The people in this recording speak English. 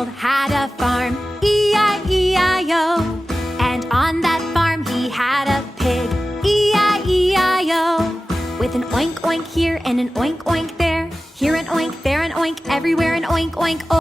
Donald had a farm, E-I-E-I-O. And on that farm he had a pig, E-I-E-I-O. With an oink oink here and an oink oink there. Here an oink, there an oink, everywhere an oink oink. Oh.